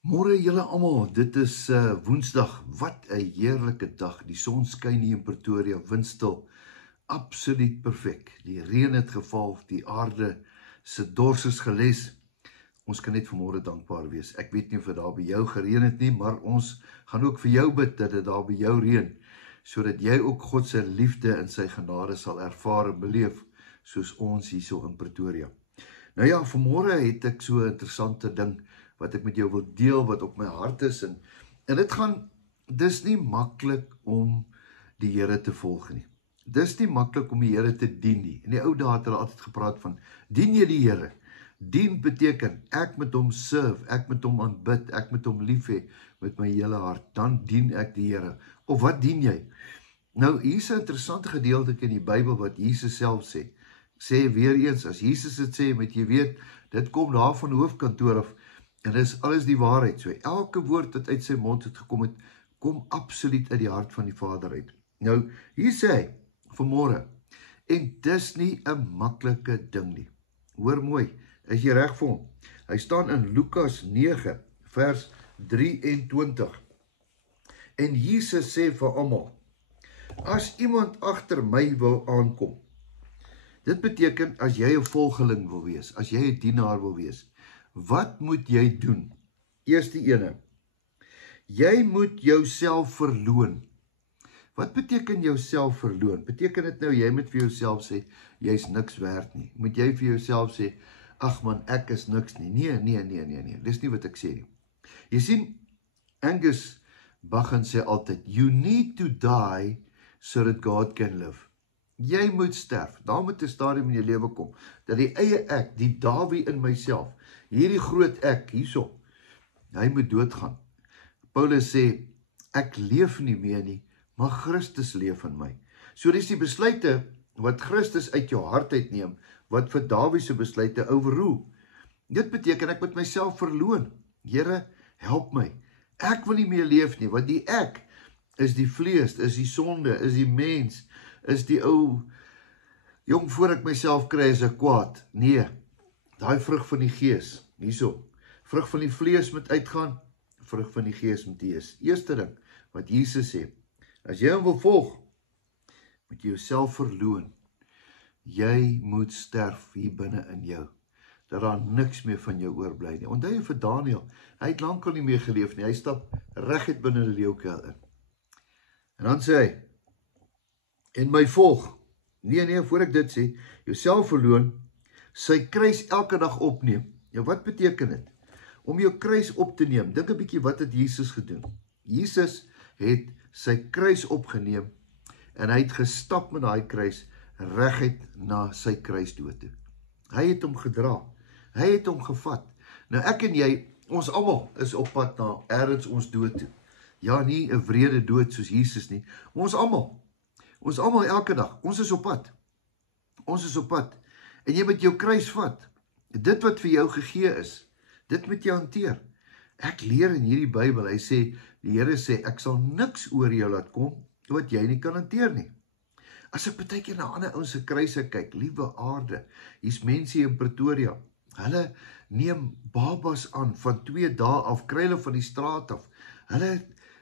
Môre julle almal, dit is Woensdag. Wat 'n heerlike dag. Die son skyn hier in Pretoria, windstil. Absoluut perfek. Die reën het geval, die aarde se dors is geles. Ons kan net vanmôre dankbaar wees. Ek weet nie of dit daar by jou gereën het nie, maar ons gaan ook vir jou bid dat dit daar by jou reën, sodat jy ook God se liefde en sy genade sal ervaar en beleef, soos ons hierso in Pretoria. Nou ja, vanmôre het ek so 'n interessante ding wat ek met jou wil deel, wat op my hart is, en dis nie maklik om die Here te volg nie. Dis nie maklik om die Here te dien nie. In die ou dae het hulle altyd gepraat van, dien jy die Here? Dien beteken, ek moet hom serve, ek moet hom aanbid, ek moet hom lief hê met my hele hart, dan dien ek die Here. Of wat dien jy? Nou, hier is 'n interessante gedeelte in die Bybel wat Jesus self sê. Sê weer eens, as Jesus dit sê, moet jy weet, dit kom daar van die hoofkantoor af, en dit is alles die waarheid. So elke woord wat uit sy mond het gekom het, kom absoluut uit die hart van die Vader uit. Nou, hier sê hy, vanmôre, en dis nie 'n maklike ding nie. Hoor mooi, is jy reg vir hom? Hy staan in Lukas 9, vers 23. En Jesus sê vir almal, as iemand agter my wil aankom, dit beteken, as jy 'n volgeling wil wees, as jy 'n dienaar wil wees, wat moet jy doen? Eerste ene, jy moet jouself verloon. Wat beteken jouself verloon? Beteken dit nou, jy moet vir jouself sê, jy's niks werd nie. Moet jy vir jouself sê, ag man, ek is niks nie. Nee, dis nie wat ek sê nie. Jy sien, Angus Buchan sê altyd, you need to die so that God can live. Jy moet sterf, daar moet 'n stadium in jou lewe kom, dat die eie ek, die Dawie in myself, hierdie groot ek, hierso, hy moet doodgaan. Paulus sê, ek leef nie meer nie, maar Christus leef in my. So dis die besluite wat Christus uit jou hart uitneem, wat vir Dawie se besluite overrule. Dit beteken, ek moet myself verloon. Here, help my. Ek wil nie meer leef nie, want die ek is die vlees, is die sonde, is die mens, is die ou, jong, voor ek myself kry is ek kwaad. Nee, daai vrug van die gees, hierso, vrug van die vlees moet uitgaan, vrug van die gees moet wees. Eerste ding, wat Jesus sê, as jy hom wil volg, moet jy jouself verloon. Jy moet sterf hier binne in jou, dat daar niks meer van jou oorbly nie. Onthou jy vir Daniël, hy het lankal nie meer geleef nie, hy stap reguit binne die leeukuil in. En dan sê hy, en my volg, nee, voor ek dit sê, jouself verloon, sy kruis elke dag opneem. Ja, wat beteken dit? Om jou kruis op te neem, dink 'n bietjie wat het Jesus gedoen? Jesus het sy kruis opgeneem, en hy het gestap met daai kruis, reguit na sy kruisdood toe. Hy het hom gedra, hy het hom gevat. Nou ek en jy, ons almal is op pad na ergens ons dood toe. Ja, nie 'n wrede dood soos Jesus nie, maar ons almal elke dag, ons is op pad. Ons is op pad. En jy moet jou kruis vat. Dit wat vir jou gegee is, dit moet jy hanteer. Ek leer in hierdie Bybel, hy sê, die Here sê, ek sal niks oor jou laat kom, wat jy nie kan hanteer nie. As ek baie keer na ander ouens se kruise kyk, liewe aarde, hier's mense in Pretoria, hulle neem babas aan van 2 dae af, kry hulle van die straat af.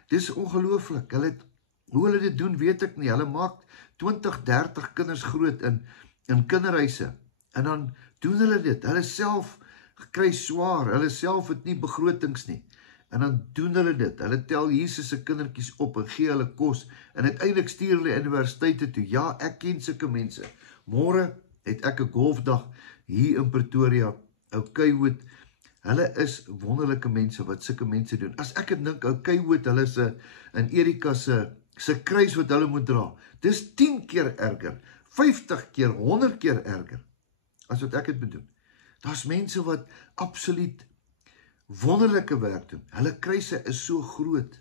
Dis ongelooflik, hoe hulle dit doen, weet ek nie. Hulle maak 20, 30 kinders groot in kinderhuise, en dan doen hulle dit. Hulle self kry swaar, hulle self het nie begrotings nie, en dan doen hulle dit. Hulle tel Jesus se kindertjies op en gee hulle kos, en uiteindelik stuur hulle universiteite toe. Ja, ek ken sulke mense. Môre het ek 'n golfdag hier in Pretoria, ou Keiwood. Hulle is wonderlike mense wat sulke mense doen. As ek het dink, ou Keiwood, hulle se in Erika se kruis wat hulle moet dra, dis 10 keer erger, 50 keer, 100 keer erger, as wat ek het bedoel. Daar's mense wat absoluut wonderlike werk doen. Hulle kruise is so groot.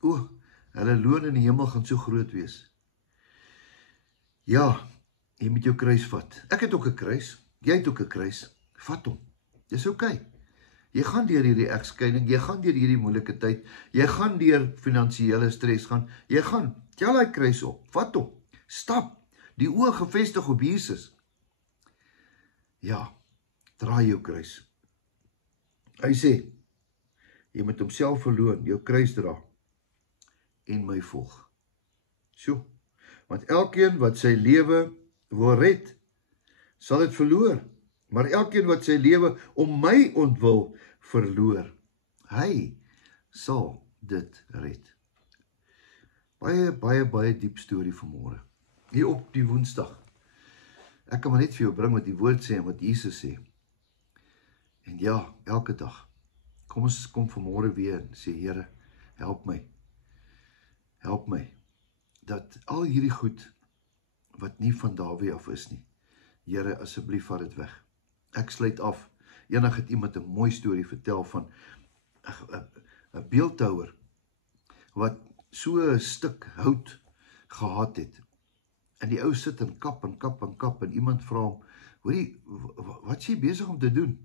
Hulle loon in die hemel gaan so groot wees. Ja, jy moet jou kruis vat. Ek het ook 'n kruis, jy het ook 'n kruis. Vat hom. Dis oké. Jy gaan deur hierdie egskeiding, jy gaan deur hierdie moeilike tyd, jy gaan deur finansiële stres gaan, tel daai kruis op, vat hom, stap, die oë gefestig op Jesus. Ja, draai jou kruis. Hy sê, Jy moet homself verloon, jou kruis dra en my volg. So, want elkeen wat sy lewe wil red, sal dit verloor. Maar elkeen wat sy lewe om my ontwil verloor, hy sal dit red. Baie diep storie vanmôre. Hier op die Woensdag. Ek kan maar net vir jou bring wat die woord sê en wat Jesus sê. En ja, elke dag. Kom ons kom vanmôre weer en sê, Here, help my. Help my. Dat al hierdie goed wat nie van Dawid af is nie. Here, asseblief vat dit weg. Ek sluit af. Eendag het iemand 'n mooi storie vertel van 'n beeldhouer wat so 'n stuk hout gehad het. En die ou sit en kap en iemand vra hom, hoorie, wat is jy besig om te doen?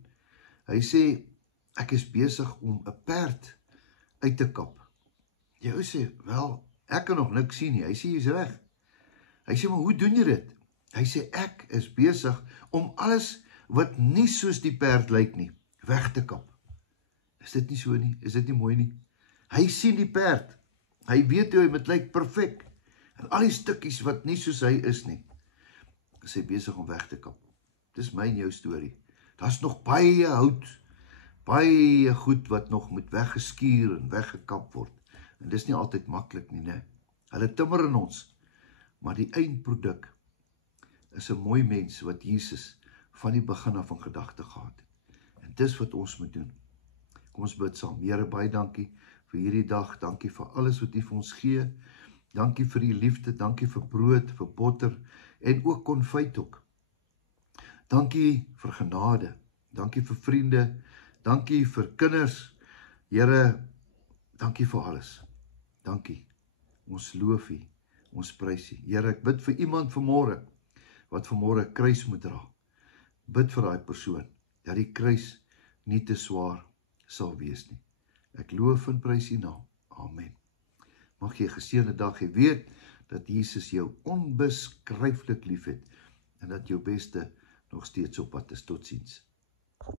Hy sê, ek is besig om 'n perd uit te kap. Die ou sê, wel, ek kan nog niks sien nie. Hy sê, jy's reg. Hy sê, maar hoe doen jy dit? Hy sê, ek is besig om alles wat nie soos die perd lyk nie, weg te kap. Is dit nie so nie? Is dit nie mooi nie? Hy sien die perd. Hy weet hoe hy moet lyk, perfek. En al die stukkies wat nie soos hy is nie, is hy besig om weg te kap. Dis my en jou storie. Daar's nog baie hout, baie goed wat nog moet weggeskuur en weggekap word. En dis nie altyd maklik nie, né? Hulle timmer in ons. Maar die eindproduk is 'n mooi mens wat Jesus van die begin af in gedagte gehad het. En dis wat ons moet doen. Kom ons bid saam. Here, baie dankie vir hierdie dag. Dankie vir alles wat U vir ons gee. Dankie vir U liefde. Dankie vir brood, vir botter en ook konfyt ook. Dankie vir genade. Dankie vir vriende. Dankie vir kinders. Here, dankie vir alles. Dankie. Ons loof U. Ons prys U. Here, ek bid vir iemand vanmôre wat vanmôre 'n kruis moet dra. Bid vir daai persoon dat die kruis nie te swaar sal wees nie. Ek loof en prys U naam. Amen. Mag jy 'n geseënde dag hê. Weet dat Jesus jou onbeskryflik liefhet en dat jou beste nog steeds op pad is. Totsiens.